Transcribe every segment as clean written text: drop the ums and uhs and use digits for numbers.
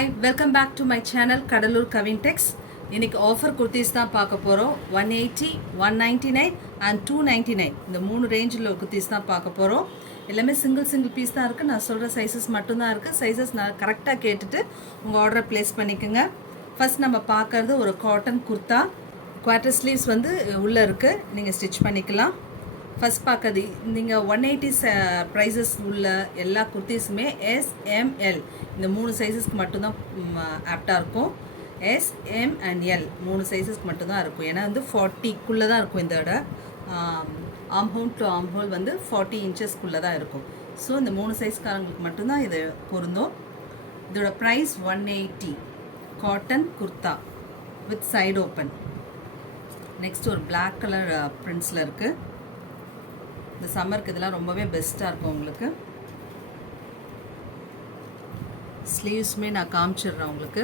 Hi, welcome back to my channel Kadalur Kavintex. இன்னைக்கு offer kurtis தான் பார்க்க போகிறோம். 180, 199 அண்ட் 299 இந்த மூணு ரேஞ்சில் குர்த்திஸ் தான் பார்க்க போகிறோம். எல்லாமே சிங்கிள் பீஸ் தான் இருக்குது. நான் சொல்கிற சைஸஸ் மட்டும்தான் இருக்குது. சைஸஸ் நான் கரெக்டாக கேட்டுட்டு உங்கள் ஆர்டரை ப்ளேஸ் பண்ணிக்கோங்க. ஃபர்ஸ்ட் நம்ம பார்க்குறது ஒரு காட்டன் குர்த்தா. குவார்ட்டர் ஸ்லீவ்ஸ் வந்து உள்ளே இருக்குது, நீங்கள் ஸ்டிச் பண்ணிக்கலாம். ஃபஸ்ட் பார்க்குறது நீங்கள் 180 ப்ரைஸஸ் உள்ள எல்லா குர்த்திஸுமே எஸ்எம்எல் இந்த மூணு சைஸஸ்க்கு மட்டும்தான் ஆப்டாக இருக்கும். எஸ்எம் அண்ட் எல் மூணு சைஸஸ்க்கு மட்டும்தான் இருக்கும். ஏன்னா வந்து 40க்குள்ளே தான் இருக்கும். இதோட ஆம்ஹோல் டு ஆம்ஹோல் வந்து 40 இன்ச்சஸ்க்குள்ளே தான் இருக்கும். ஸோ இந்த மூணு சைஸ்காரங்களுக்கு மட்டும்தான் இது பொருந்தும். இதோட price 180. Cotton kurta with side open. Next ஒரு பிளாக் கலர் பிரிண்ட்ஸில் இருக்குது. இந்த சம்மருக்கு இதெல்லாம் ரொம்பவே பெஸ்ட்டாக இருக்கும் உங்களுக்கு. ஸ்லீவ்ஸுமே நான் காமிச்சிடுறேன் உங்களுக்கு.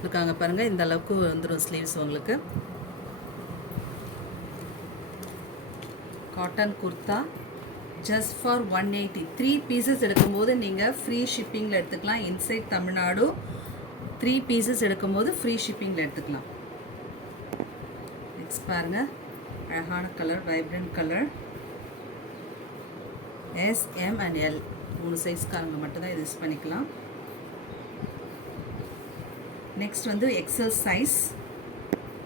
இருக்காங்க பாருங்கள், இந்த அளவுக்கு வந்துடும் ஸ்லீவ்ஸ் உங்களுக்கு. Cotton kurta just for 180. 3 pieces எடுக்கும்போது நீங்கள் ஃப்ரீ ஷிப்பிங்கில் எடுத்துக்கலாம். இன்சைட் தமிழ்நாடு 3 பீசஸ் எடுக்கும்போது ஃப்ரீ ஷிப்பிங்கில் எடுத்துக்கலாம். நெக்ஸ்ட் பாருங்கள், அழகான colour, vibrant colour. S M and L மூணு சைஸ்காரங்க மட்டும்தான் இது யூஸ் பண்ணிக்கலாம். நெக்ஸ்ட் வந்து எக்ஸல் சைஸ்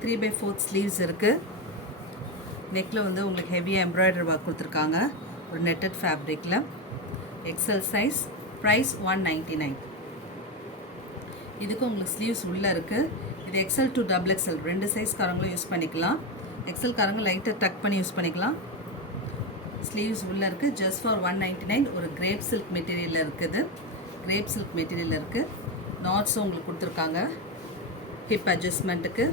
3/4 ஸ்லீவ்ஸ் இருக்குது. நெக்கில் வந்து உங்களுக்கு ஹெவியாக எம்ப்ராய்டரி ஒர்க் கொடுத்துருக்காங்க ஒரு நெட்டட் ஃபேப்ரிக்கில். XL size, price 199. இதுக்கு உங்களுக்கு ஸ்லீவ்ஸ் உள்ளே இருக்குது. இது எக்ஸல் டு XXL ரெண்டு சைஸ்காரங்களும் யூஸ் பண்ணிக்கலாம். எக்ஸல் காரங்க லைட்டாக டக் பண்ணி யூஸ் பண்ணிக்கலாம். ஸ்லீவ்ஸ் உள்ளே இருக்குது. Just for 199. ஒரு கிரேப் சில்க் மெட்டீரியலில் இருக்குது. கிரேப் சில்க் மெட்டீரியலில் இருக்குது. நாட்ஸும் உங்களுக்கு கொடுத்துருக்காங்க. ஹிப் அட்ஜஸ்ட்மெண்ட்டுக்கு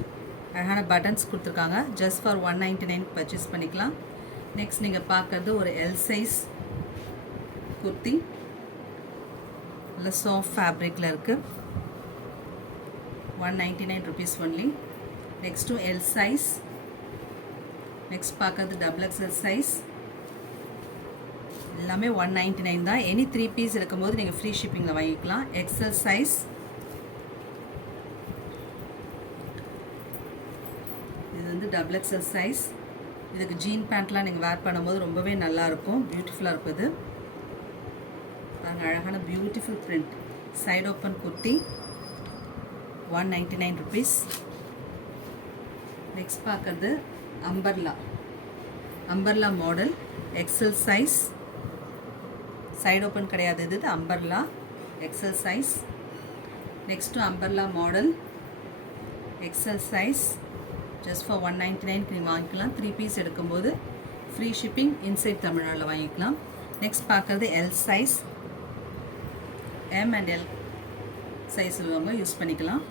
அழகான பட்டன்ஸ் கொடுத்துருக்காங்க. ஜஸ்ட் ஃபார் 199 பர்ச்சேஸ் பண்ணிக்கலாம். நெக்ஸ்ட் நீங்கள் பார்க்குறது ஒரு எல் சைஸ் குர்த்தி, இல்லை சாஃப்ட் ஃபேப்ரிக்கில் இருக்குது. 199 rupees ஒன்லி. நெக்ஸ்ட்டும் எல் சைஸ். நெக்ஸ்ட் பார்க்குறது XXL சைஸ். எல்லாமே 199 தான். எனி 3 பீஸ் எடுக்கும்போது நீங்கள் ஃப்ரீ ஷிப்பிங்கில் வாங்கிக்கலாம். XL size. இது வந்து XXL சைஸ். இதுக்கு ஜீன் பேண்ட்லாம் நீங்கள் வேர் பண்ணும்போது ரொம்பவே நல்லாயிருக்கும், பியூட்டிஃபுல்லாக இருக்கும். இது பாருங்கள், அழகான beautiful print. Side open kurti, 199 rupees. Next பார்க்குறது umbrella model, XL size. Side open கிடையாது, இது umbrella XL size. Next umbrella model XL size. Just for 199 நீங்கள் வாங்கிக்கலாம். 3 பீஸ் எடுக்கும்போது ஃப்ரீ ஷிப்பிங் இன்சைட் தமிழ்நாட்டில் வாங்கிக்கலாம். நெக்ஸ்ட் பார்க்குறது L size. M and L size உள்ளவங்க யூஸ் பண்ணிக்கலாம்.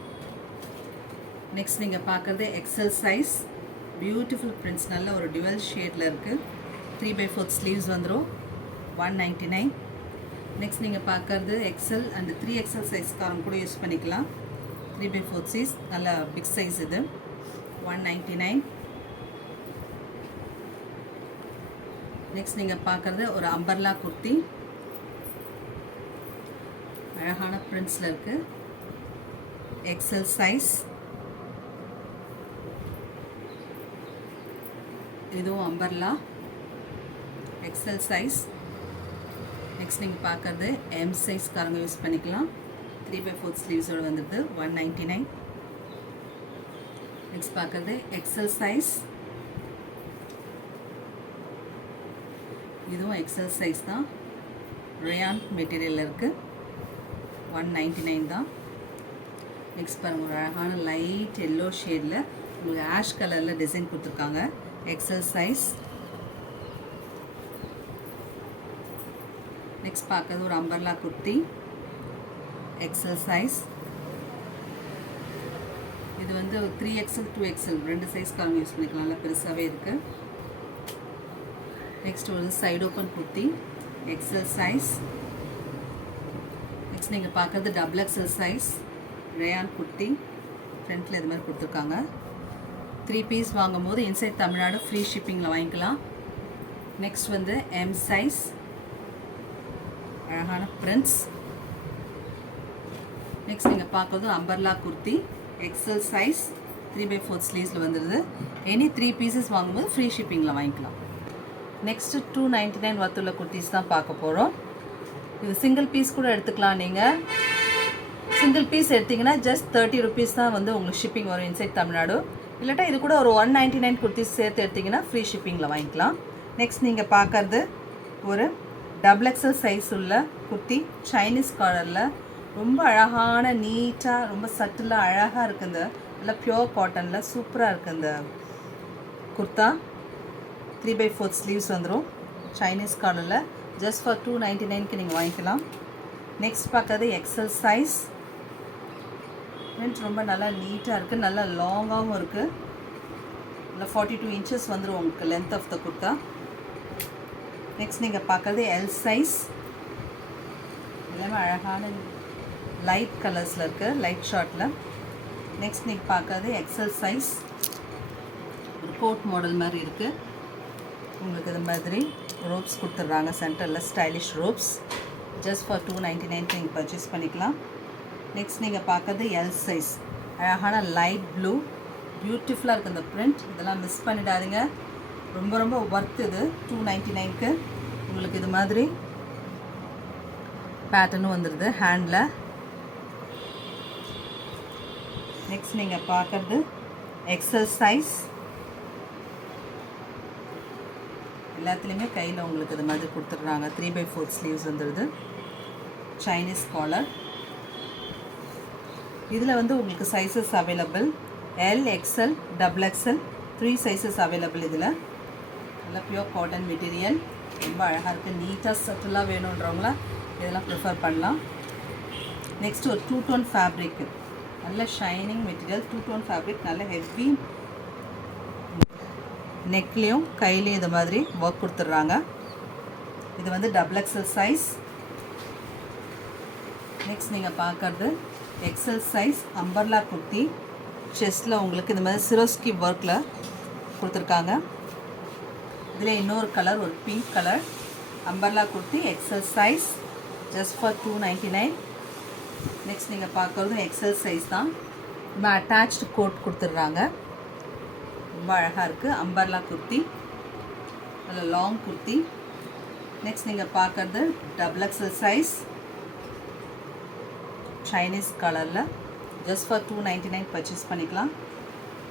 நெக்ஸ்ட் நீங்கள் பார்க்குறது எக்ஸல் சைஸ். பியூட்டிஃபுல் பிரிண்ட்ஸ், நல்ல ஒரு டுவெல் ஷேடில் இருக்குது. 3/4 ஸ்லீவ்ஸ் வந்துடும். 199. நெக்ஸ்ட் நீங்கள் பார்க்குறது எக்ஸல் அண்ட் 3XL சைஸ்காரங்க கூட யூஸ் பண்ணிக்கலாம். 3/4 சைஸ், நல்ல பிக் சைஸ் இது. 199. நெக்ஸ்ட் நீங்கள் பார்க்குறது ஒரு அம்பர்லா குர்த்தி, அழகான பிரிண்ட்ஸில் இருக்குது. XL size. இதுவும் அம்பர்லா எக்ஸல் சைஸ். நெக்ஸ்ட் நீங்கள் பார்க்குறது எம் சைஸ்காரங்க யூஸ் பண்ணிக்கலாம். 3/4 ஸ்லீவ்ஸோடு வந்துடுது. 199. நெக்ஸ்ட் பார்க்குறது எக்ஸல் சைஸ். இதுவும் எக்ஸல் சைஸ் தான். ரேயான் மெட்டீரியலில் இருக்குது. 199 தான். நெக்ஸ்ட் பாருங்கள், ஒரு அழகான லைட் எல்லோ ஷேடில் உங்களுக்கு ஆஷ் கலரில் டிசைன் கொடுத்துருக்காங்க. XL size. நெக்ஸ்ட் பார்க்குறது ஒரு அம்பர்லா குர்த்தி, எக்ஸல் சைஸ். இது வந்து 3XL 2XL ரெண்டு சைஸ்காரங்க யூஸ் பண்ணிக்கலாம். நல்லா பெருசாகவே இருக்குது. நெக்ஸ்ட் ஒரு side open kurti, XL size. Next நீங்கள் பார்க்குறது XXL சைஸ் ரேயான் குர்த்தி. ஃப்ரண்ட்டில் இது மாதிரி கொடுத்துருக்காங்க. 3 பீஸ் வாங்கும்போது இன்சைட் தமிழ்நாடு ஃப்ரீ ஷிப்பிங்கில் வாங்கிக்கலாம். நெக்ஸ்ட் வந்து எம் சைஸ், அழகான பிரிண்ட்ஸ். நெக்ஸ்ட் நீங்கள் பார்க்குறது அம்பர்லா குர்த்தி, எக்ஸல் சைஸ், 3/4 ஸ்லீவ்ஸில் வந்துடுது. எனி 3 பீசஸ் வாங்கும்போது ஃப்ரீ ஷிப்பிங்கில் வாங்கிக்கலாம். நெக்ஸ்ட்டு 299 வர்த்துள்ள குர்த்திஸ் தான் பார்க்க போகிறோம். இது சிங்கிள் பீஸ் கூட எடுத்துக்கலாம். நீங்கள் சிங்கிள் பீஸ் எடுத்திங்கன்னா ஜஸ்ட் 30 rupees தான் வந்து உங்களுக்கு ஷிப்பிங் வரும் இன்சைட் தமிழ்நாடு. இல்லாட்டா இது கூட ஒரு 199 குர்த்திஸ் சேர்த்து எடுத்திங்கன்னா ஃப்ரீ ஷிப்பிங்கில் வாங்கிக்கலாம். நெக்ஸ்ட் நீங்கள் பார்க்குறது ஒரு XXL சைஸ் உள்ள குர்த்தி, சைனீஸ் காலரில் ரொம்ப அழகான நீட்டாக ரொம்ப சட்டிலாக அழகாக இருக்குது. நல்லா பியோர் காட்டனில் சூப்பராக இருக்குது இந்த குர்த்தா. 3/4 ஸ்லீவ்ஸ் வந்துடும். சைனீஸ் காலரில் ஜஸ்ட் ஃபார் 299க்கு நீங்கள் வாங்கிக்கலாம். நெக்ஸ்ட் பார்க்குறது எக்ஸல் சைஸ். பிரிண்ட் ரொம்ப நல்லா நீட்டாக இருக்குது, நல்லா லாங்காகவும் இருக்குது. நல்லா 42 inches வந்துடும் உங்களுக்கு length of the kurta. Next நீங்கள் பார்க்குறது எல் சைஸ். எல்லாமே அழகான லைட் கலர்ஸில் இருக்குது, லைட் ஷார்ட்டில். நெக்ஸ்ட் நீங்கள் பார்க்குறது எக்ஸல் சைஸ். ஒரு கோட் மாடல் மாதிரி இருக்குது. உங்களுக்கு இது மாதிரி ரோப்ஸ் கொடுத்துட்றாங்க சென்டரில், ஸ்டைலிஷ் ரோப்ஸ். ஜஸ்ட் ஃபார் 299 நீங்கள் பர்ச்சேஸ் பண்ணிக்கலாம். நெக்ஸ்ட் நீங்கள் பார்க்குறது எல் சைஸ், அழகான லைட் ப்ளூ, பியூட்டிஃபுல்லாக இருக்குது இந்த பிரிண்ட். இதெல்லாம் மிஸ் பண்ணிடாதீங்க, ரொம்ப ரொம்ப ஒர்த் இது. 299க்கு உங்களுக்கு இது மாதிரி பேட்டர்னும் வந்துடுது ஹேண்டில். நெக்ஸ்ட் நீங்கள் பார்க்குறது எக்ஸல் சைஸ். எல்லாத்துலேயுமே கையில் உங்களுக்கு இது மாதிரி கொடுத்துட்றாங்க. 3/4 ஸ்லீவ்ஸ் வந்துடுது. Chinese collar. இதில் வந்து உங்களுக்கு sizes available L, XL, XXL 3 sizes available. இதில் நல்லா பியோர் காட்டன் மெட்டீரியல், ரொம்ப அழகாக இருக்குது. நீட்டாக சட்டிலாக வேணுன்றவங்கள இதெல்லாம் ப்ரிஃபர் பண்ணலாம். நெக்ஸ்ட் ஒரு 2 tone ஃபேப்ரிக், நல்ல ஷைனிங் மெட்டீரியல், 2 tone ஃபேப்ரிக், நல்ல ஹெவி. நெக்லேயும் கையிலையும் இது மாதிரி ஒர்க் கொடுத்துட்றாங்க. இது வந்து XXL சைஸ். நெக்ஸ்ட் நீங்கள் பார்க்குறது எக்ஸல் சைஸ் அம்பர்லா குர்த்தி. செஸ்ட்டில் உங்களுக்கு இந்த மாதிரி சிரோஸ்கி ஒர்க்கில் கொடுத்துருக்காங்க. இதில் இன்னொரு கலர், ஒரு pink colour. Umbrella kurti XL size just for 299. Next நீங்கள் பார்க்குறது எக்ஸல் சைஸ் தான். நம்ம அட்டாச்டு கோட் கொடுத்துட்றாங்க, ரொம்ப அழகாக இருக்குது. அம்பர்லா குர்த்தி, நல்ல லாங் குர்த்தி. நெக்ஸ்ட் நீங்கள் பார்க்குறது XXL சைஸ், சைனீஸ் கலரில் ஜஸ்ட் ஃபார் 299 பர்ச்சேஸ் பண்ணிக்கலாம்.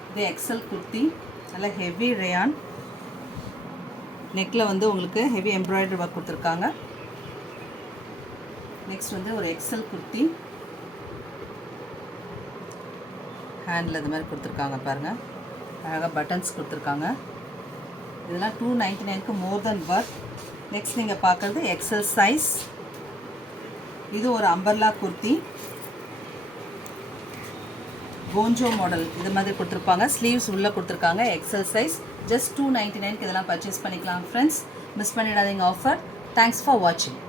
இது எக்ஸல் குர்த்தி, நல்ல ஹெவி ரேயான். நெக்கில் வந்து உங்களுக்கு ஹெவி எம்ப்ராய்டரி ஒர்க் கொடுத்துருக்காங்க. நெக்ஸ்ட் வந்து ஒரு எக்ஸல் குர்த்தி, ஹேண்டில் இது மாதிரி கொடுத்துருக்காங்க பாருங்கள், அழகாக பட்டன்ஸ் கொடுத்துருக்காங்க. இதெல்லாம் 299க்கு மோர் தென் ஒர்த். நெக்ஸ்ட் நீங்கள் பார்க்குறது எக்ஸல் சைஸ். இது ஒரு அம்பர்லா குர்த்தி, கோஞ்சோ மாடல் இது மாதிரி கொடுத்துருப்பாங்க. ஸ்லீவ்ஸ் உள்ளே கொடுத்துருக்காங்க. எக்ஸல் சைஸ் ஜஸ்ட் 299க்கு இதெல்லாம் பர்ச்சேஸ் பண்ணிக்கலாம். ஃப்ரெண்ட்ஸ், மிஸ் பண்ணிடாதீங்க ஆஃபர். தேங்க்ஸ் ஃபார் வாட்சிங்.